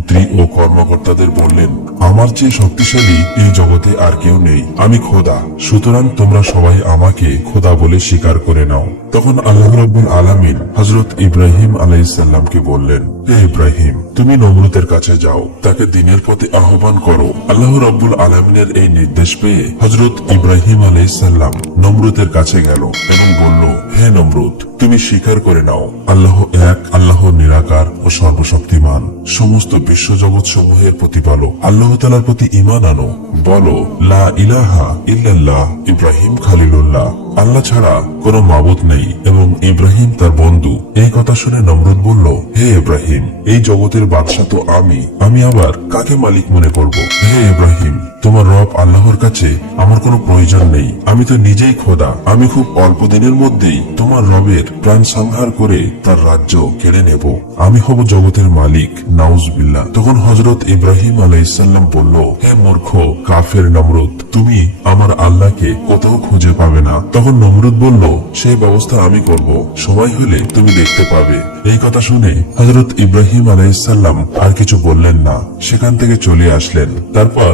মন্ত্রী ও কর্মকর্তাদের বললেন, আমার চেয়ে শক্তিশালী এই জগতে আর কেউ নেই, আমি খোদা, সুতরাং তোমরা সবাই আমাকে খোদা বলে স্বীকার করে নাও। তখন আল্লাহ রাব্বুল আলামিন হযরত ইব্রাহিম আলাইহিস সালামকে বললেন, হে ইব্রাহিম, তুমি নমরুদের কাছে যাও, তাকে দ্বীনের পথে আহ্বান করো। আল্লাহ রাব্বুল আলামিনের এই নির্দেশ পেয়ে হযরত ইব্রাহিম আলাইহিস সালাম নমরুদের কাছে গেল এবং বলল, হে নমরুদ, তুমি স্বীকার করে নাও আল্লাহ এক, আল্লাহ নিরাকার ও সর্বশক্তিমান, সমস্ত বিশ্বজগৎ সমূহের প্রতিপালক। আল্লাহ তাআলার প্রতি ঈমান আনো। বলো, লা ইলাহা ইল্লাল্লাহ, ইব্রাহিম খলিলুল্লাহ, আল্লাহ ছাড়া কোনো মাবুদ নেই এবং ইব্রাহিম তার বন্ধু। এই কথা শুনে নমরুদ বলল, হে ইব্রাহিম, এই জগতের বাদশা তো আমি আবার কাকে মালিক মনে করব? হে ইব্রাহিম, তোমার রব আল্লাহর কাছে আমার কোনো প্রয়োজন নেই, আমি তো নিজেই খোদা। আমি খুব অল্প দিনের মধ্যেই তোমার রবের প্রাণ সংহার করে তার রাজ্য কেড়ে নেব, আমি হব জগতের মালিক। নাউজুবিল্লাহ। তখন হযরত ইব্রাহিম আলাইহিস সালাম বলল, হে মূর্খ কাফের নমরুদ, তুমি আমার আল্লাহকে কোথাও খুঁজে পাবে না। তখন নমরুদ বলল, সেই ব্যবস্থা আমি করব, সময় হলে তুমি দেখতে পাবে। এই কথা শুনে হযরত ইব্রাহিম আলাইহিস সালাম আর কিছু বললেন না, সেখান থেকে চলে আসলেন। তারপর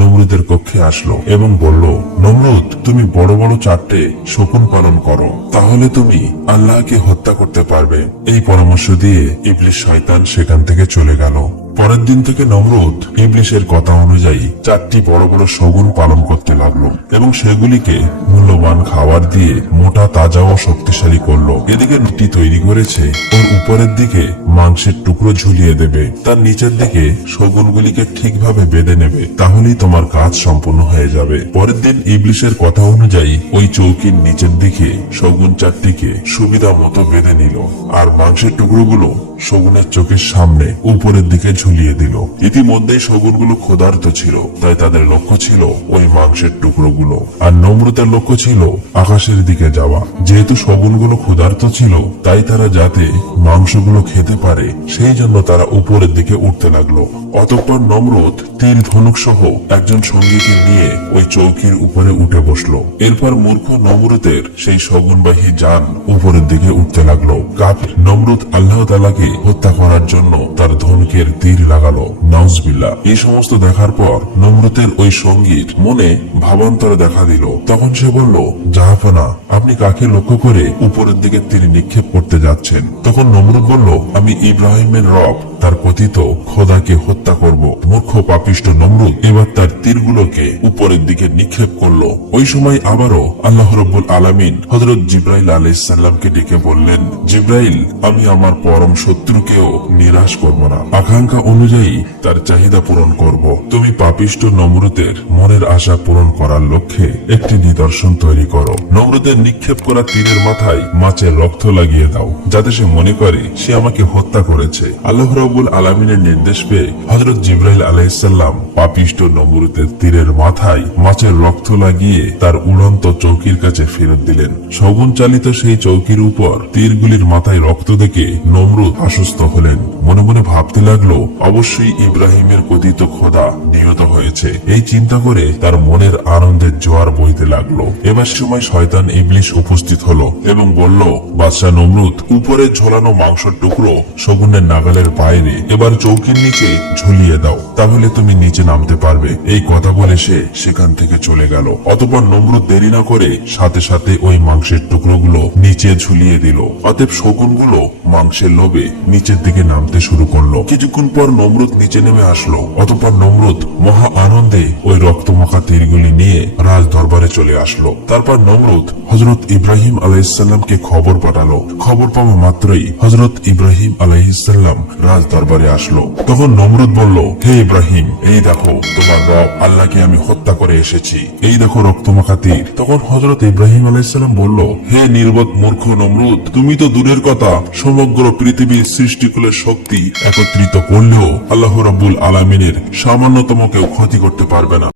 নমরুদের কক্ষে আসলো এবং বলল, নমরুদ, তুমি বড় বড় 4টে শকুন পালন করো, তাহলে তুমি আল্লাহকে হত্যা করতে পারবে। এই পরামর্শ দিয়ে ইবলিস শয়তান সেখান থেকে চলে গেল। পরের দিন থেকে নমরুদ ইবলিসের কথা অনুযায়ী 4টি বড় বড় শগুন পালন করতে লাগলো এবং সেগুলিকে মূল্যবান খাবার দিয়ে মোটা, তাজা ও শক্তিশালী করলো। এদিকে রুটি তৈরি করেছে, ওর উপরের দিকে মাংসের টুকরো ঝুলিয়ে দেবে, তার নিচের দিকে শগুনগুলিকে ঠিকভাবে বেঁধে নেবে, তাহলেই তোমার কাজ সম্পূর্ণ হয়ে যাবে। পরের দিন ইবলিসের কথা অনুযায়ী ওই চৌকির নিচের দিকে শগুন 4টিকে সুবিধা মতো বেঁধে নিল আর মাংসের টুকরোগুলো শগুনের চোখের সামনে উপরের দিকে ঝুলিয়ে দিল। ইতিমধ্যেই শগুনগুলো ক্ষুধার্ত ছিল, তাই তাদের লক্ষ্য ছিল ওই মাংসের টুকরোগুলো, আর নমরুদের লক্ষ্য ছিল আকাশের দিকে যাওয়া। যেহেতু শগুনগুলো ক্ষুধার্ত ছিল, তাই তারা যাতে মাংসগুলো খেতে পারে সেই জন্য তারা উপরের দিকে উঠতে লাগলো। অতঃপর নমরুদ তীর ধনুক সহ একজন সঙ্গীকে নিয়ে ওই চৌকির উপরে উঠে বসলো। এরপর মূর্খ নমরুদের সেই শগুনবাহী যান উপরের দিকে উঠতে লাগলো। কাফির নমরুদ আল্লাহ তাআলাকে হত্যা করার জন্য তার ধনুকের তীর লাগালো। নাউজুবিল্লাহ। এই সমস্ত দেখার পর নমরুদের ওই সঙ্গীর মনে ভাবান্তরে দেখা দিল। তখন সে বলল, জাহাপনা, আপনি কাকে লক্ষ্য করে উপরের দিকে তীর নিক্ষেপ করতে যাচ্ছেন? তখন নমরুদ বলল, আমি ইব্রাহিমের রব, তার কথিত খোদাকে হত্যা করব। মূর্খ পাপিষ্ট নমরুদ এবার তার তীরগুলোকে উপরের দিকে নিক্ষেপ করলো। ওই সময় আবারও আল্লাহ রাব্বুল আলামিন হযরত জিবরাইল আলাইহিস সালামকে ডেকে বললেন, জিবরাইল, আমি আমার পরম শত্রুকেও নিরাশ করব না, আকাঙ্ক্ষা অনুযায়ী তার চাহিদা পূরণ করব। তুমি পাপিষ্ট নমরুদের মনের আশা পূরণ করার লক্ষ্যে একটি নিদর্শন তৈরি করো। নমরুদের নিক্ষেপ করা তীরের মাথায় মাছের রক্ত লাগিয়ে দাও, যাতে সে মনে করে সে আমাকে হত্যা করেছে। আল্লাহ রাব্বুল আলামিনের নির্দেশ পেয়ে হযরত জিবরাইল আলাইহিস সালাম পাপিষ্ট নমরুদের তীরের মাথায় মাছের রক্ত লাগিয়ে তার উড়ন্ত চৌকির কাছে ফেরত দিলেন। শগুন চালিত সেই চৌকির উপর তীরগুলির মাথায় রক্ত দেখে নমরুদ আশ্বস্ত হলেন। মনে মনে ভাবতে লাগলো, অবশ্যই ইব্রাহিমের কথিত খোদা নিহত হয়েছে। এই চিন্তা করে তার মনের আনন্দের জোয়ার বইতে লাগলো। এবার সময় শয়তান ইবলিস উপস্থিত হলো এবং বলল, বাদশা নমরুদ, উপরে ঝোলানো মাংসের টুকরো শগুনের নাগালের বাইরে এবার চৌকির নিচে ঝুলিয়ে দাও, তাহলে তুমি নিচে নামতে পারবে। এই কথা বলে সে সেখান থেকে চলে গেল। অতঃপর নমরুদ দেরি না করে সাথে সাথে ওই মাংসের টুকরোগুলো নিচে ঝুলিয়ে দিল। অতএব শগুনগুলো মাংসের লোভে নিচের দিকে নামতে শুরু করলো। কিছুক্ষণ পর নমরুদ নিচে নেমে আসলো। অতঃপর নমরুদ মহা আনন্দে ওই রক্তমাখা তীরগুলি নিয়ে রাজ দরবারে চলে আসলো। তারপর নমরুদ হযরত ইব্রাহিম আলাইহিস সালামকে খবর পাঠালো। খবর পাওয়া মাত্রই হযরত ইব্রাহিম আলাইহিস সালাম রাজ দরবারে আসলো। তখন নমরুদ বলল, হে ইব্রাহিম, এই দেখো তোমার রব আল্লাহকে আমি হত্যা করে এসেছি, এই দেখো রক্তমাখা তীর। তখন হযরত ইব্রাহিম আলাইহিস সালাম বলল, হে নির্বোধ মূর্খ নমরুদ, তুমি তো দূরের কথা সমগ্র পৃথিবীর সৃষ্টিকুলের শক্তি একত্রিত করলেও আল্লাহ রাব্বুল আলামিনের সামান্যতম কেউ ক্ষতি করতে পারবে না।